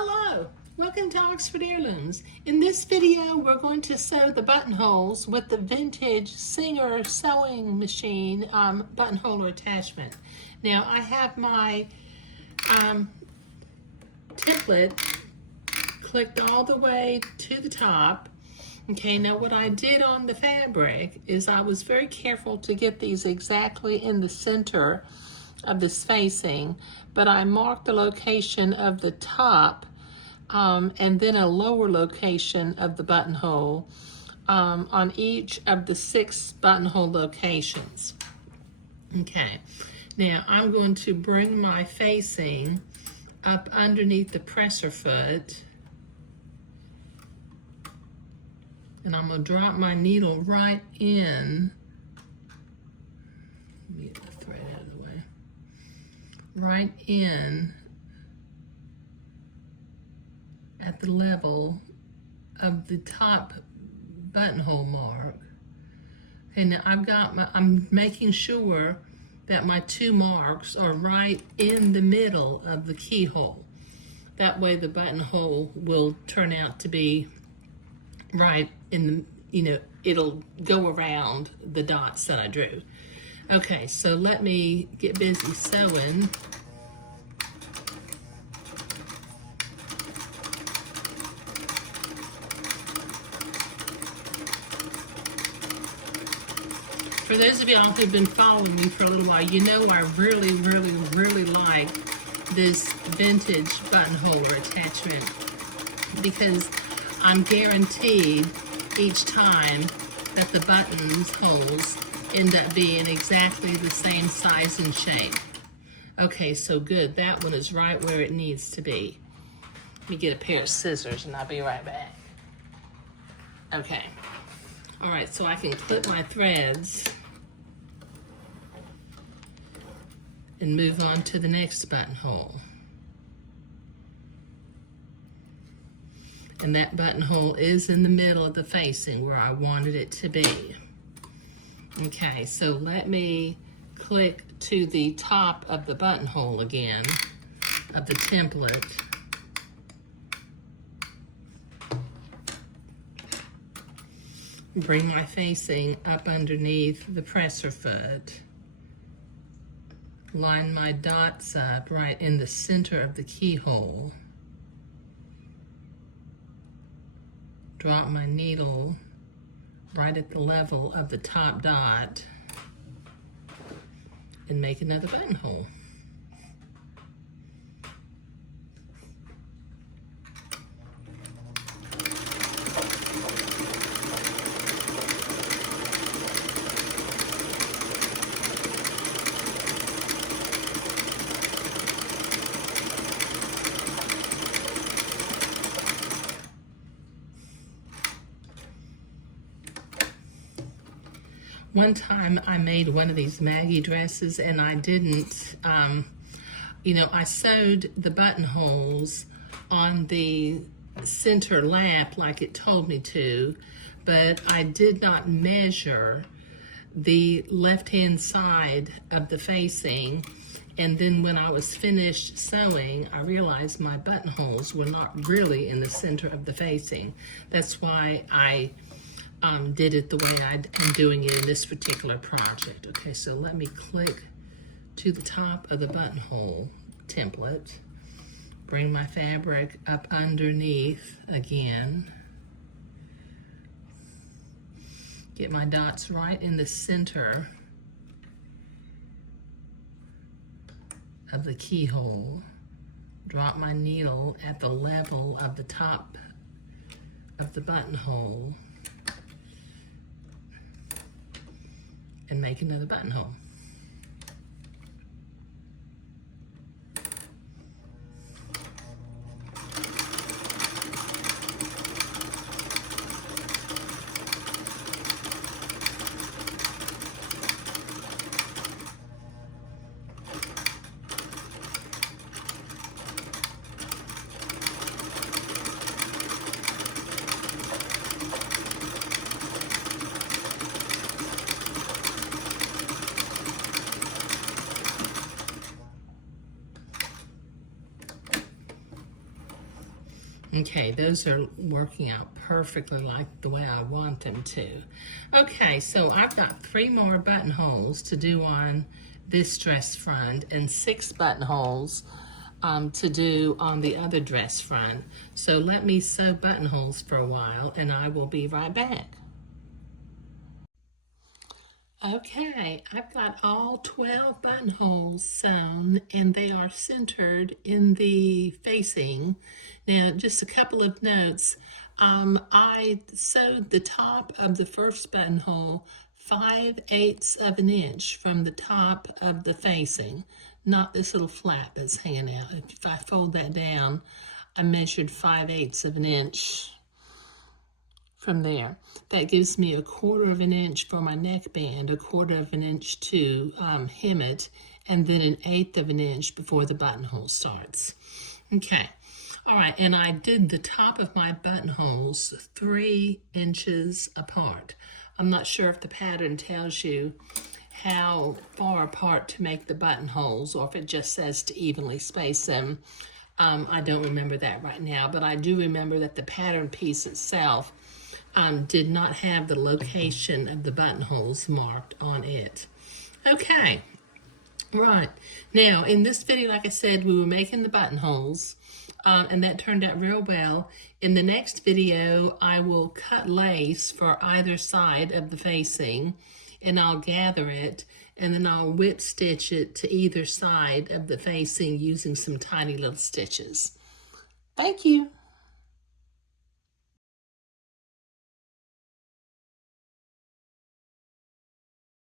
Hello, welcome to Oxford Heirlooms. In this video, we're going to sew the buttonholes with the vintage Singer sewing machine buttonhole attachment. Now, I have my template clicked all the way to the top. Okay, now what I did on the fabric is I was very careful to get these exactly in the center of this facing, but I marked the location of the top and then a lower location of the buttonhole on each of the 6 buttonhole locations. Okay, now I'm going to bring my facing up underneath the presser foot, and I'm going to drop my needle right in. Let me get the thread out of the way. Right in at the level of the top buttonhole mark. And now I'm making sure that my 2 marks are right in the middle of the keyhole. That way the buttonhole will turn out to be right in the, it'll go around the dots that I drew. Okay, so let me get busy sewing. For those of y'all who've been following me for a little while, you know I really like this vintage buttonhole attachment because I'm guaranteed each time that the buttonholes end up being exactly the same size and shape. Okay, so good. That one is right where it needs to be. Let me get a pair of scissors and I'll be right back. Okay. All right, so I can clip my threads and move on to the next buttonhole. And that buttonhole is in the middle of the facing where I wanted it to be. Okay, so let me click to the top of the buttonhole again of the template. Bring my facing up underneath the presser foot. Line my dots up right in the center of the keyhole. Drop my needle right at the level of the top dot and make another buttonhole. One time I made one of these Maggie dresses and I didn't, I sewed the buttonholes on the center lap like it told me to, but I did not measure the left-hand side of the facing. And then when I was finished sewing, I realized my buttonholes were not really in the center of the facing. That's why I did it the way I'm doing it in this particular project. Okay, so let me click to the top of the buttonhole template, bring my fabric up underneath again, get my dots right in the center of the keyhole, drop my needle at the level of the top of the buttonhole, and make another buttonhole. Okay, those are working out perfectly like the way I want them to. Okay, so I've got 3 more buttonholes to do on this dress front and 6 buttonholes to do on the other dress front. So let me sew buttonholes for a while and I will be right back. Okay, I've got all 12 buttonholes sewn and they are centered in the facing. Now, just a couple of notes. I sewed the top of the first buttonhole 5/8 of an inch from the top of the facing, not this little flap that's hanging out. If I fold that down, I measured 5/8 of an inch from there. That gives me 1/4 of an inch for my neckband, 1/4 of an inch to hem it, and then 1/8 of an inch before the buttonhole starts. Okay, all right, and I did the top of my buttonholes 3 inches apart. I'm not sure if the pattern tells you how far apart to make the buttonholes or if it just says to evenly space them. I don't remember that right now, but I do remember that the pattern piece itself did not have the location of the buttonholes marked on it. Okay, right. Now, in this video, like I said, we were making the buttonholes, and that turned out real well. In the next video, I will cut lace for either side of the facing, and I'll gather it, and then I'll whip stitch it to either side of the facing using some tiny little stitches. Thank you.